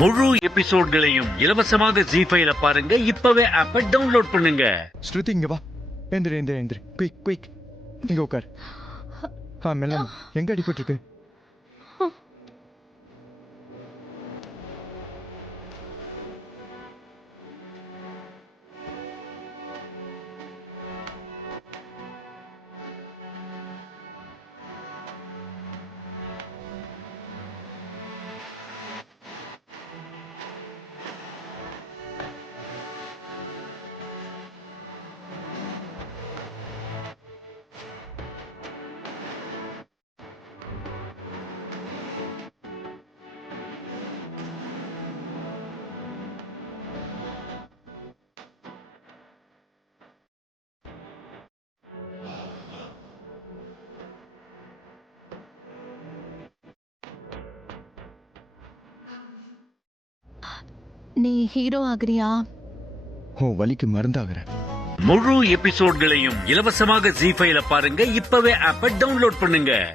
முழு எபிசோட்களையும் இலவசமாக ஜி5ல பாருங்க. இப்பவே ஆப்பை டவுன்லோட் பண்ணுங்க. ஸ்ருதி இங்க வா. எந்திரி எந்திரி எந்திரி, குயிக் குயிக். இங்க உட்கார். மெல்ல. எங்க அடிபட்டு இருக்கு? நீ ஹீரோ ஆகுறியா? வலிக்கு மருந்தாகிறேன். முழு எபிசோட்களையும் இலவசமாக ஜி5ல பாருங்க. இப்பவே ஆப்பை டவுன்லோட் பண்ணுங்க.